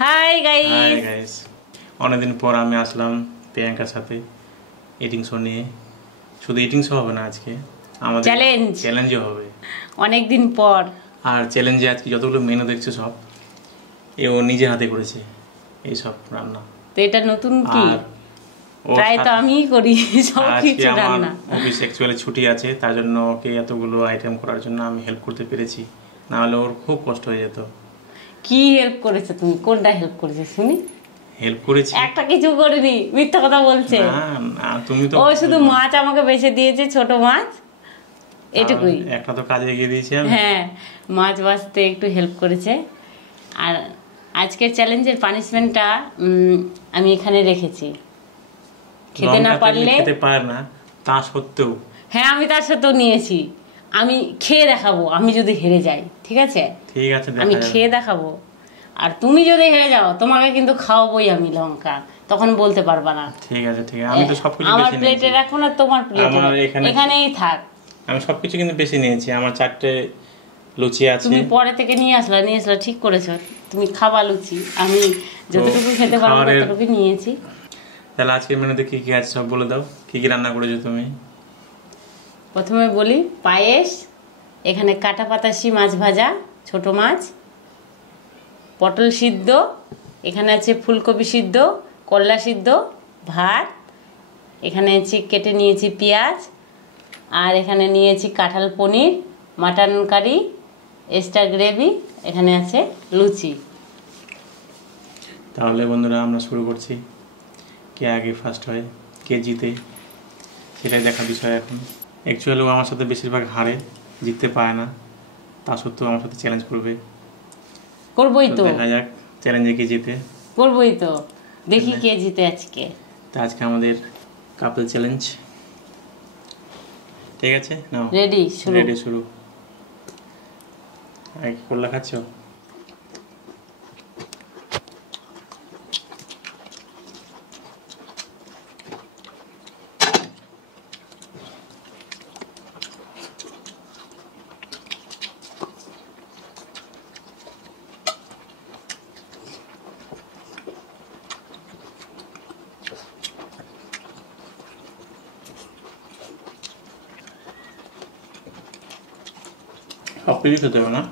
High hi guys. Guys, অনেকদিন পর আমি আসলাম প্রিয়াঙ্কার সাথে ইটিং শো নিয়ে। শুধু ইটিং শো হবে না, আজকে আমাদের চ্যালেঞ্জও হবে অনেকদিন পর। আর চ্যালেঞ্জে আজকে যতগুলো মেনু দেখছো সব ও নিজের হাতে করেছে এই সব রান্না। তো এটা নতুন কি? আর প্রায় তো আমিই করি সব কিছু রান্না। অফিস অ্যাকচুয়ালি ছুটি আছে, তার জন্য ওকে এতগুলো আইটেম করার জন্য আমি হেল্প করতে পেরেছি, না হলে ওর খুব কষ্ট হয়ে যেত। কি হেল্প করেছো তুমি? কোনটা হেল্প করেছো শুনি? হেল্প করেছি একটা কিছু করিনি, মিথ্যা কথা বলছে। না তুমি তো, ও শুধু মাছ আমাকে বেছে দিয়েছে, ছোট মাছ, এটুকুই। একটা তো কাজে এগিয়ে দিয়েছি আমি। হ্যাঁ, মাছ বাছতে একটু হেল্প করেছে। আর আজকের চ্যালেঞ্জের পানিশমেন্টটা আমি এখানে রেখেছি। খেতে না পারলে, খেতে পারে না তা সত্ত্বেও, হ্যাঁ আমি তার সাথেও নিয়েছি। আমি খেয়ে দেখাবো, আমি যদি হেরে যাই, ঠিক আছে? ঠিক আছে, আমি খেয়ে দেখাবো। আর তুমি যদি হেরে যাও, তোমাকে কিন্তু খাওয়াবোই আমি লঙ্কা, তখন বলতে পারবা না। ঠিক আছে ঠিক আছে, আমি তো সবকিছু আমার বেশি প্লেটে নিয়েছি। রাখো না, তোমার প্লেটে এখানেই থাক। আমি সবকিছু কিন্তু বেশি নিয়েছি, আমার 4টে লুচি আছে। তুমি পরে থেকে নিয়ে আসলা ঠিক করেছো। তুমি খাবা লুচি, আমি যতটুকু খেতে পারবো ততটুকু নিয়েছি। তাহলে আজকের মেনুতে কি কি আছে সব বলে দাও, কি কি রান্না করেছো তুমি? প্রথমে বলি, পায়েস, এখানে কাটা পাতাশি মাছ ভাজা, ছোট মাছ, পটল সিদ্ধ, এখানে আছে ফুলকপি সিদ্ধ, করলা সিদ্ধ, ভাত, এখানে আছে কেটে নিয়েছি পেঁয়াজ, আর এখানে নিয়েছি কাঁঠাল পনির, মাটন কারি, এক্সট্রা গ্রেভি, এখানে আছে লুচি। তাহলে বন্ধুরা আমরা শুরু করছি। কে আগে ফার্স্ট হয়, কে জিতে, সেটাই দেখার বিষয় এখন। অ্যাকচুয়ালি ও আমার সাথে বেশিরভাগ হারে, জিততে পারে না, তা সত্ত্বেও আমার সাথে চ্যালেঞ্জ করবই তো। দেখা যাক চ্যালেঞ্জে কে জিতে। করবই তো, দেখি কে জিতে আজকে। তা আজকে আমাদের কাপল চ্যালেঞ্জ, ঠিক আছে? নাও রেডি শুরু। কি করলা খাচ্ছ? সব কিছু খেতে হবে না,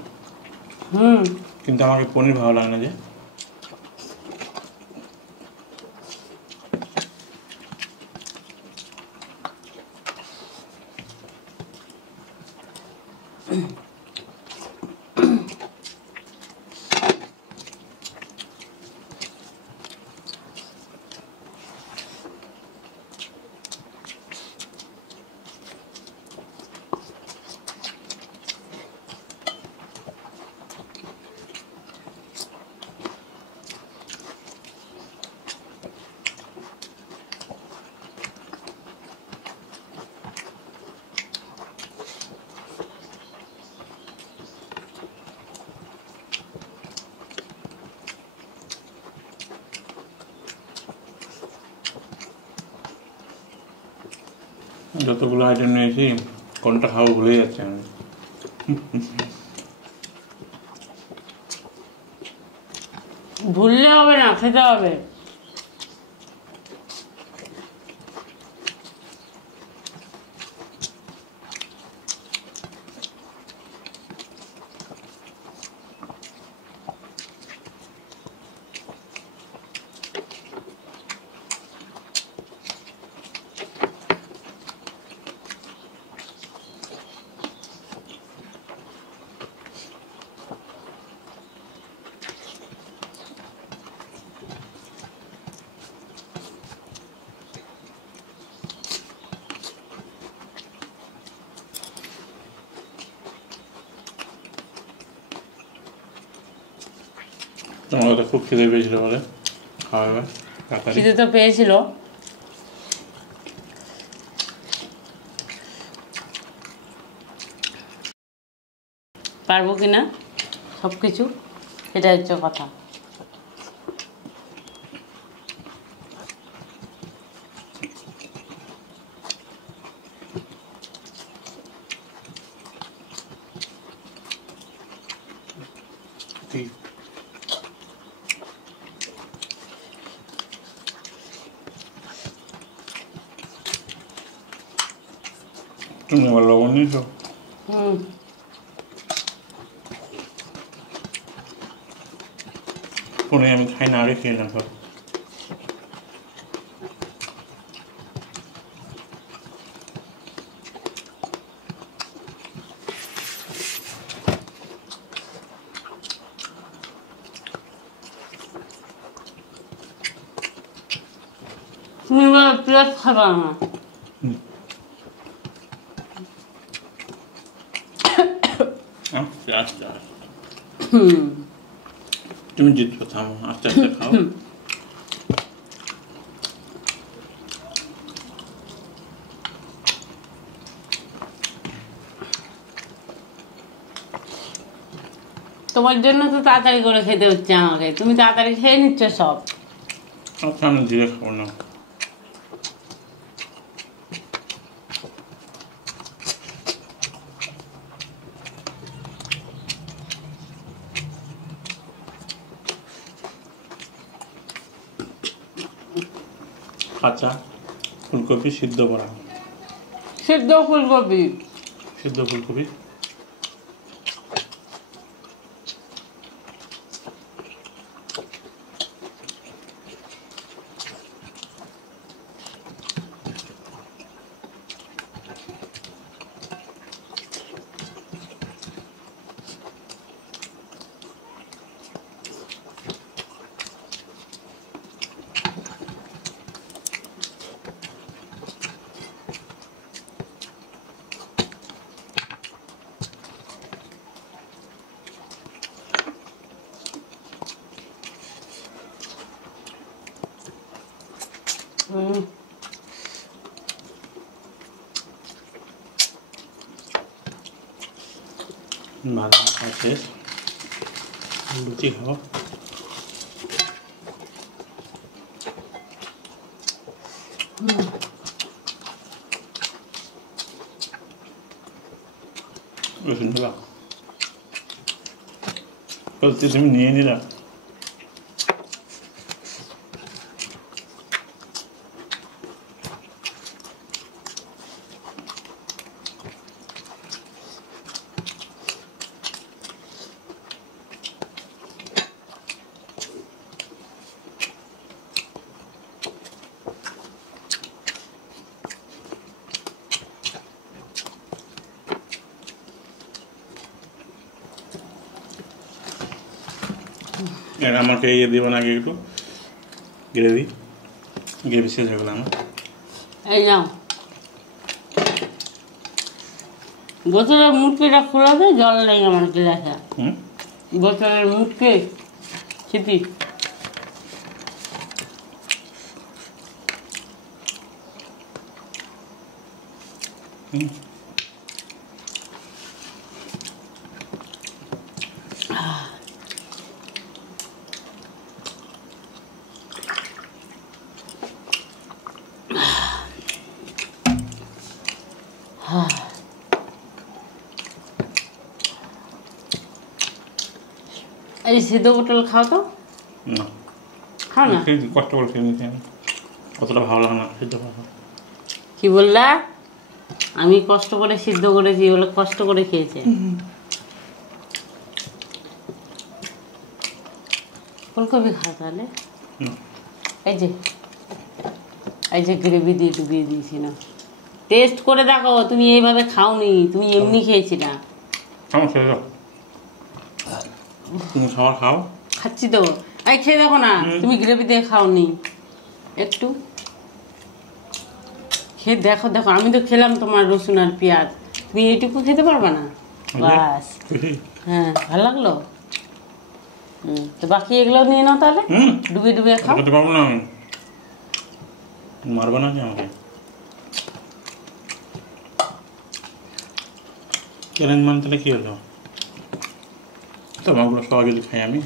কিন্তু আমাকে পনির ভালো লাগে না যে। যতগুলো আইটেম নিয়েছি কোনটা খাবো ভুলে যাচ্ছে আমি। ভুললে হবে না, খেতে হবে। তোমার তো খুব খিদে পেয়েছিল বলে খাওয়াবে। খিদে তো পেয়েছিল, পারবো কিনা সব কিছু, সেটা হচ্ছে কথা। তুমি আবার লবণ নিয়েছো? ফোনে আমি খাই না, আগে খেয়ে না সব। তুমি পেঁয়াজ খাবা না। তুমি জিতছো, থামো, আস্তে আস্তে খাও। তোমার জন্য তো তাড়াতাড়ি করে খেতে হচ্ছে আমাকে, তুমি তাড়াতাড়ি খেয়ে নিচ্ছ সব। আচ্ছা, আমি ধীরে খাবো না। কাঁচা ফুলকপি সিদ্ধ করা। সিদ্ধ ফুলকপি। সিদ্ধ ফুলকপি। ভালো শেষ। লুচি খাও। রসুন দিলা, তুমি নিয়ে নিলা। আর আমাকে ইয়ে দিব না, আগে একটু গ্রেভি শেষ হয়ে গেল আমার। এই নাও, বোতলের মুটকিটা খোলা দে, জল নেই আমার গ্লাসে। বোতলের মুটকি ছিপি। এই সিদ্ধ পটল খাও তো? না, খাও না। কষ্ট করে খেয়ে নিতে কতটা ভালো লাগে না সিদ্ধ পটল। কি বললা? আমি কষ্ট করে সিদ্ধ করেছি বলে কষ্ট করে খেয়েছে। ফুলকপি খাও তাহলে। এই যে গ্রেভি দিয়ে ডুবিয়ে দিয়েছি না, টেস্ট করে দেখো। তুমি এইভাবে খাওনি, তুমি এমনি খেয়েছি না। তুমি খাবার খাও। খাচ্ছি তো, এই খেয়ে দেখো না। তুমি গ্রেভি দিয়ে খাওনি, একটু খেয়ে দেখো। দেখো আমি তো খেলাম তোমার রসুন আর পেঁয়াজ, তুমি এইটুকু খেতে পারবে না? বাস, হ্যাঁ, ভালো লাগলো। তো বাকি এগুলো নিয়ে নাও তাহলে, ডুবিয়ে ডুবিয়ে খাও। পারবো না, মারবো না আমাকে। চ্যালেঞ্জ মান তাহলে কি হলো? তোমাগুলো সবাই যদি খাই আমি।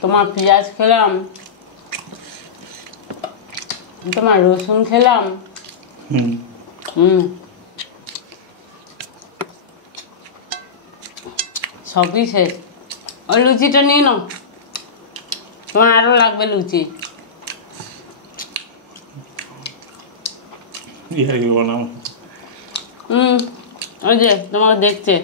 তোমার পেঁয়াজ খেলাম, তোমার রসুন খেলাম। সবই শেষ। ওই লুচিটা নিয়ে নাও। তোমার আরো লাগবে লুচি। ওই যে তোমাকে দেখছে।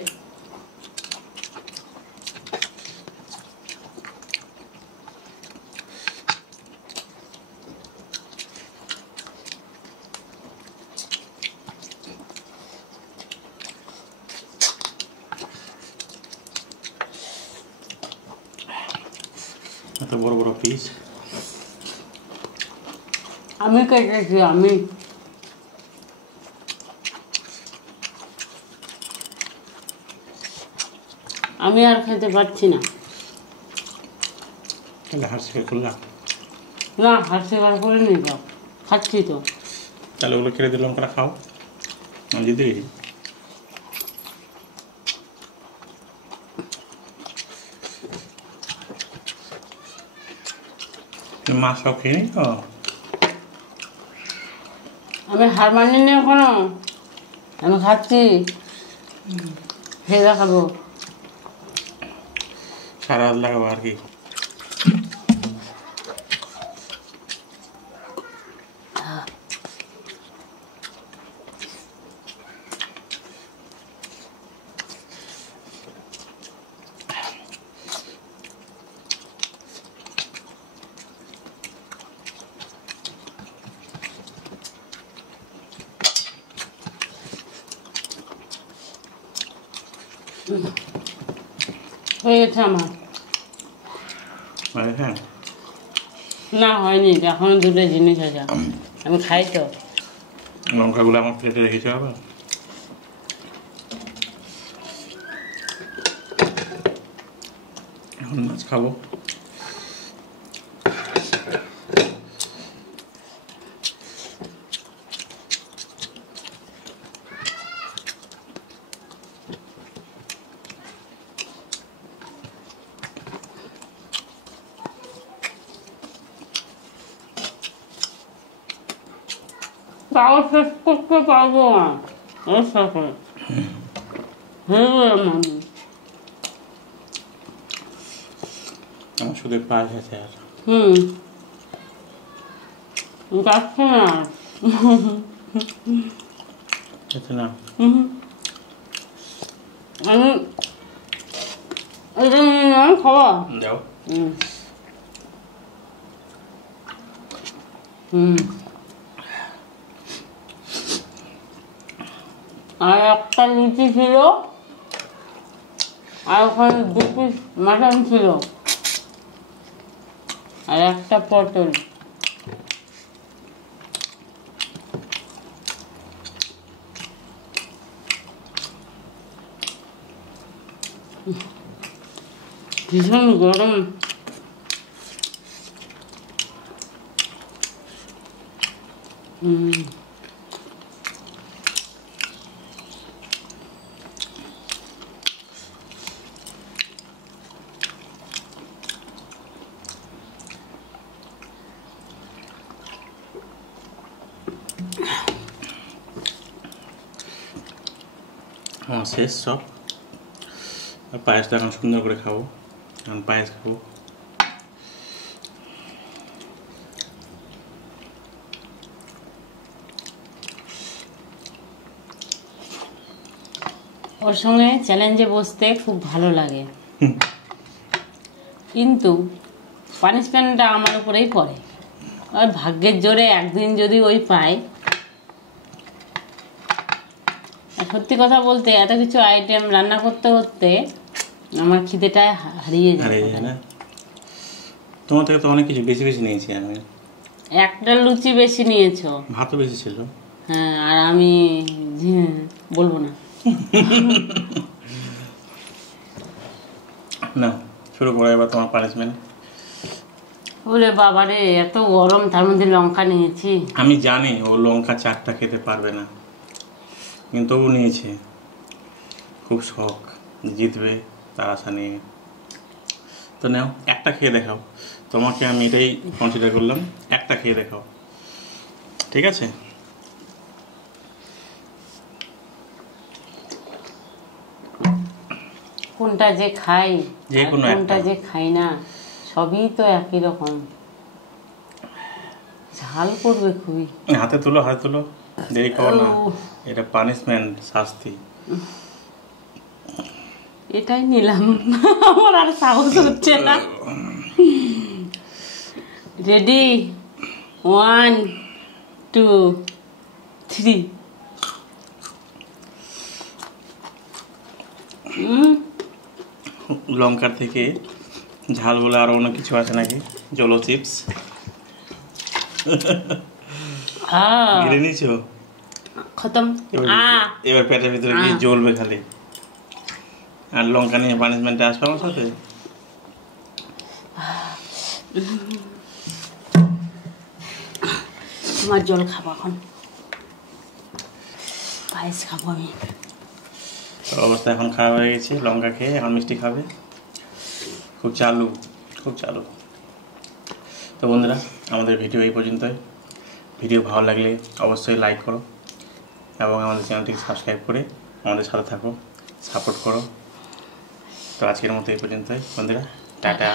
এত বড় বড় পিস আমি কেটেছি। আমি আর খেতে পারছি না। তাহলে হাত শেয়ার করলাম না, হাত শেখার করে নিয়ে যাও, খাচ্ছি তো। তাহলে ওগুলো কেটে দিলাম, তারা খাও। আমি যদি মাছ সব খেয়ে নি তো, আমি হার মানিনি এখনো, আমি খাচ্ছি, খেয়ে দেখাবো। সারা রাত লাগাবো আর কি। হয়ে গেছে আমার। হ্যাঁ, না হয়নি, এখনো দুটো জিনিস আছে, আমি খাই তো। লঙ্কাগুলো আমার প্লেটে রেখেছে আবার। এখন মাছ খাবো। তাও শেষ করতে পারবো না এর সাথে। আমি আমার শুধু পাশ আছে আর যাচ্ছে না। যাচ্ছে না। আমি এটা নিয়ে খাওয়া দাও। আর একটা লুচি ছিল, আর ওখানে 2 পিস মাটন ছিল, আর একটা পটল। ভীষণ গরম। হ্যাঁ, শেষ সব। পায়েসটা এখন সুন্দর করে খাবো। এখন পায়েস খাবো। ওর সঙ্গে চ্যালেঞ্জে বসতে খুব ভালো লাগে, কিন্তু পানিশমেন্টটা আমার উপরেই পড়ে। আর ভাগ্যের জোরে একদিন যদি ওই পাই। সত্যি কথা বলতে এত কিছু আইটেম রান্না করতে করতে আমার খিদেটা হারিয়ে যায় না। তোমার থেকে তো অনেক কিছু বেশি বেশি নিয়েছি আমি। একটা লুচি বেশি নিয়েছো, ভাতও বেশি ছিল। হ্যাঁ, আর আমি বলবো না। না, শুরু করো এবার তোমার পানিশমেন্ট। বলে বাবারে, এত গরম, তার মধ্যে লঙ্কা নিয়েছি। আমি জানি ও লঙ্কা 4টা খেতে পারবে না, কিন্তু ও নিয়েছে। খুব শখ জিতবে তার আশা নিয়ে। তো নাও, একটা খেয়ে দেখাও। তোমাকে আমি এটাই কনসিডার করলাম, একটা খেয়ে দেখাও, ঠিক আছে? কোনটা যে খাই, যে কোনো কোনটা যে খাই না, সবই তো একই রকম, ঝাল করবে খুবই। হাতে তুলো, হাতে তুলো, দেরি করো না, এটা পানিশমেন্ট, শাস্তি। এটাই নিলাম, আমার আর সাহস হচ্ছে না। রেডি, 1 2 3। লঙ্কার থেকে ঝাল বলে আরো অনেক কিছু আছে নাকি? জলো চিপস গিলে নিছো, খতম। এবার পেটের ভিতরে গিয়ে জ্বলবে খালি। আর লঙ্কা নিয়ে পানিশমেন্টে আসবে আমার সাথে? তোমার জল খাবো এখন, পায়েস খাবো আমি। অবস্থা এখন খারাপ হয়ে গেছে লঙ্কা খেয়ে, এখন মিষ্টি খাবে। খুব চালু, খুব চালু। তো বন্ধুরা, আমাদের ভিডিও এই পর্যন্তই। ভিডিও ভালো লাগলে অবশ্যই লাইক করো এবং আমাদের চ্যানেলটিকে সাবস্ক্রাইব করে আমাদের সাথে থাকো, সাপোর্ট করো। তো আজকের মতো এই পর্যন্তই বন্ধুরা, টাটা।